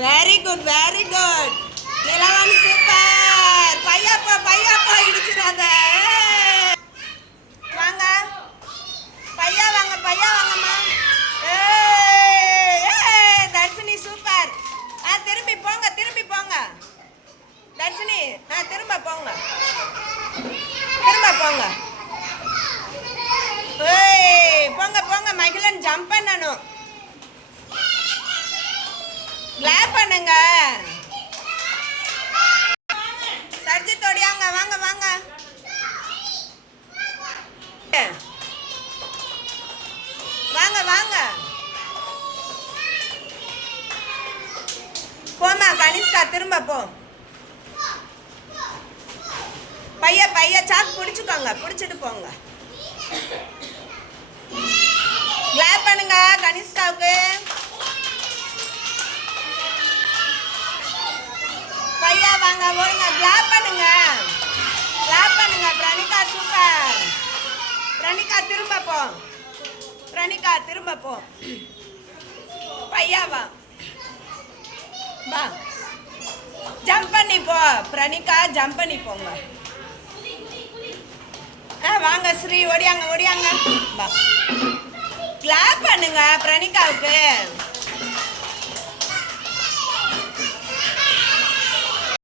Very good very good. Nilavan super. பையாப்பா இடிச்சிடாத. வாங்க பையா வாங்கம்மா. தர்ஷினி சூப்பர். திரும்பி போங்க தர்ஷினி. திரும்ப போங்க. போங்க மகிழன் ஜம்ப் பண்ணணும். கிளாப் பண்ணுங்க. சர்ஜித் ஓடியாங்க. வாங்க போமா கனிஷ்கா. திரும்ப போ. பையா சாக்கு பிடிச்சிட்டு போங்க. கிளாப் பண்ணுங்க கனிஷ்காவுக்கு. பையா வாங்க ஓடுங்க. கிளாப் பண்ணுங்க. பிரணிகா சூப்பர். பிரணிகா திரும்ப போ. பையா வா ஜம்ப் பண்ணி போ. பிரணிகா ஜம்ப் பண்ணி போங்க. வாங்க ஸ்ரீ ஓடியாங்க. வா கிளாப் பண்ணுங்க பிரணிகாவுக்கு.